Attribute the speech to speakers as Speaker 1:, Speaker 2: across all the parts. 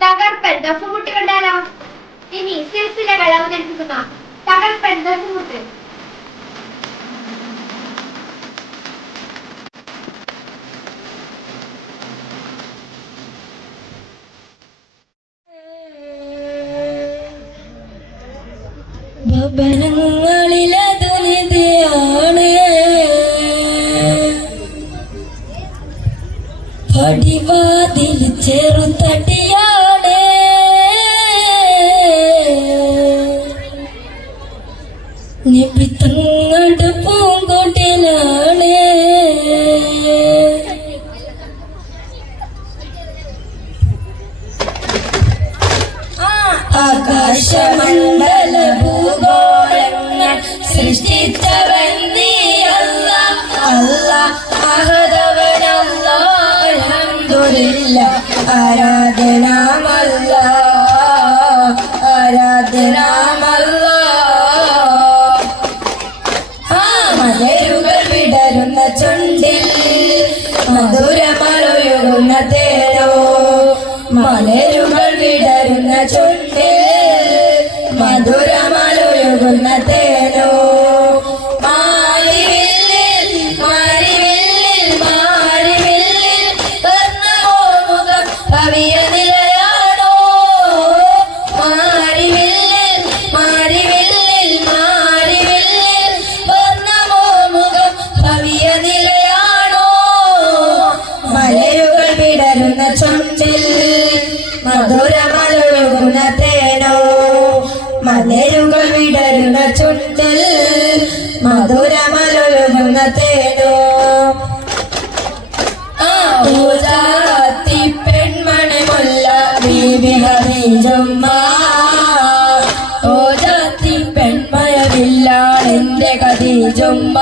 Speaker 1: തകർപ്പൻ ദഫുമുട്ട് കണ്ടാലോ? ഇനി സിൽസിലകൾ അവതരിപ്പിക്കുന്ന തകർപ്പൻ
Speaker 2: പടിവാതിൽ ചെറുതടിയാണ് സൃഷ്ടിച്ചവൻ നീ അല്ല അല്ല അഹദവനല്ല അൽഹംദുലില്ല ആരാധനാമല്ല ആരാധനാമല്ല മധുരമലൊഴുകുന്ന തേനോ പൂജാത്തി പെൺമണി മുല്ല ബീബി ഹബീജുമ്മ പൂജാത്തി പെൺമയവില്ലാണെന്റെ കദീജുമ്മ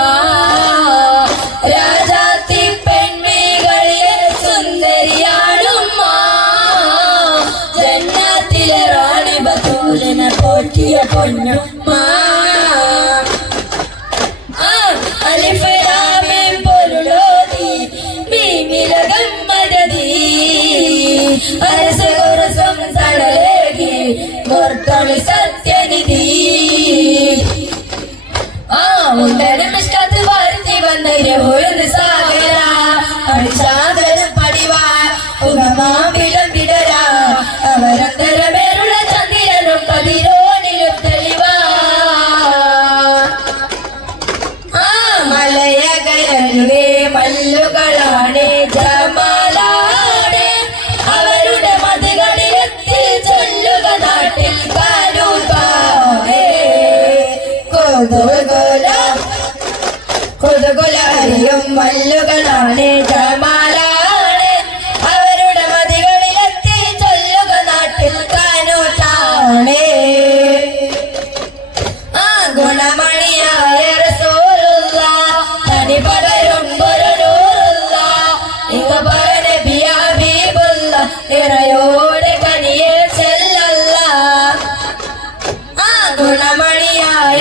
Speaker 2: രാജാത്തി പെൺമേകളിലെ സുന്ദരിയാണുമ്മ ജന്നാത്തിലെ റാണി ബത്തൂലിനെ പോറ്റിയ പൊന്നുമ്മ ഗോർക്കളി സത്യനിധി. ആ മുണ്ടനും മിഷ്കാത്ത് വാഴ്ത്തി വന്നൊരു സാഗര. അടിശാദരം പടിവാൻ ഉഗമാവിലും വിടരാ അവരന്തരമേറുള്ള കൊതുകുലാരിയും മല്ലുകളാണ് ജമാലാണ് അവരുടെ മതികളിലെത്തി ചൊല്ലുക നാട്ടിൽ കാനൂട്ടാണേ ആ ഗുണമണിയായ റസൂലുള്ള തനി പകരും നൂറുള്ള ഇവ പറഞ്ഞ ബിയാബീബുള്ള ഇറയോടെ കനിയെ ചെല്ലല്ല. ആ ഗുണമണിയായ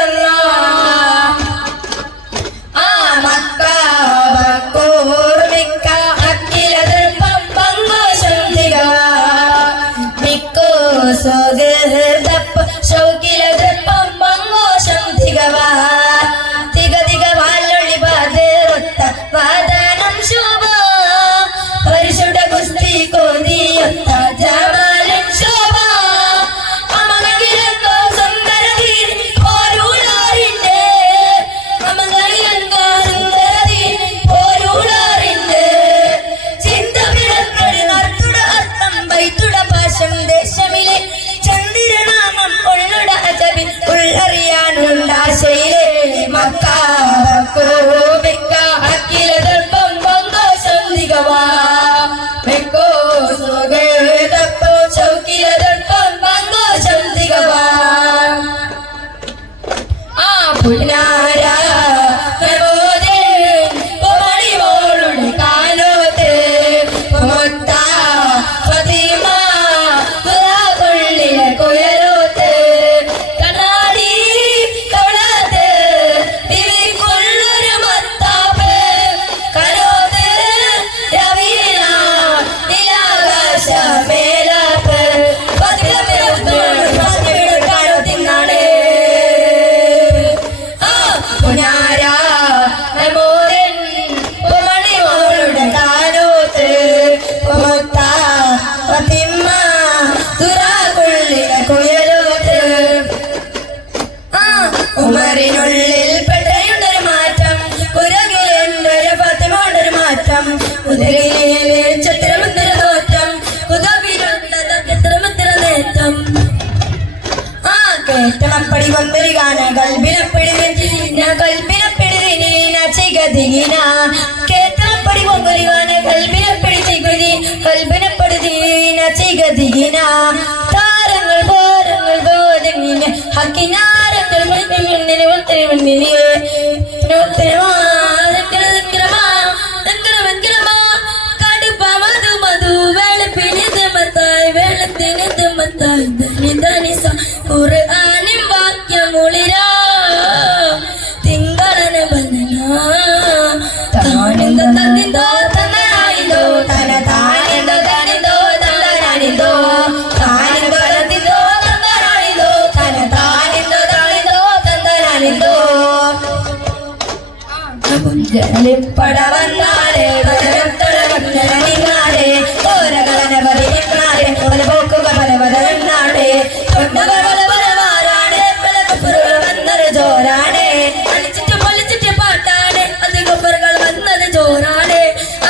Speaker 2: അജബിൽ ഉള്ളറിയാനുണ്ടാശയിലെ മക്കാബിക്ക കേട്ടണപ്പടി വന്നൊരുകാന കൽബിനപ്പെടുവെഞ്ചിൽ ഞാൻ കൽബിനപ്പെടുവിനെ ചെയ്കതിന കേട്ടണപ്പടി വന്നൊരുകാന കൽബിനപ്പെടി ചെയ്കതി കൽബിനപ്പെടുതിന ചെയ്കതിന താരങ്ങൾ ഭാരങ്ങൾ ബോധങ്ങിന് ഹക്കിനാരങ്ങൾ മുന്നിൽ മുന്നിൽ മുന്നിൽ മുന്നിൽ. പട വന്നാലേ നിന്നാലേ ഓരകളന പതിനാലേ പല പോക്കുക പല പതനാടേ ജോരാണ്. അളിച്ചിട്ട് പൊളിച്ചിട്ട് പാട്ടാണ് അത് കുപ്പറുകൾ വന്നത് ജോരാണ്.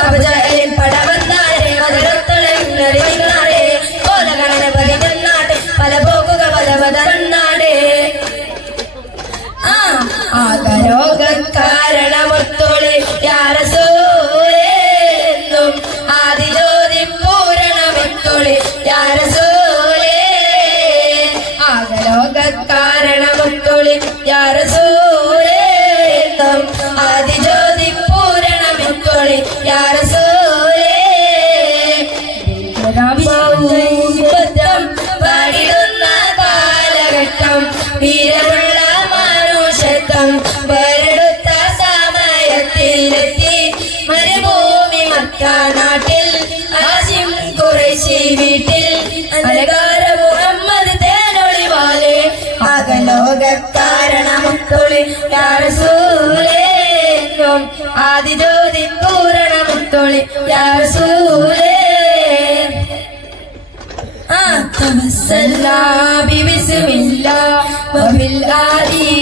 Speaker 2: അപജയൻ പട വന്നാലേ പതരത്തളെ നിന്നാലേ ഓരകളന പതിനാട്ടെ പല പോക്കുക പല ആ ആകരോഗക്കാരണമൊത്തോളി വീരമുള്ള മാനുഷത്വം വരടുത്ത സമയത്തിലെത്തി മരുഭൂമി മത്ത നാട്ടിൽ ആശിം കുറേശി വീട്ടിൽ അലകാര മുഹമ്മദ് തേനൊളിവാലെ അകലോകക്കാരണമുത്തൊളി യാറസൂലേക്കും ആദിജ്യോതി പൂരണമുത്തൊളി യാറസൂലേ ആ തമസല്ലാ الله وبالآل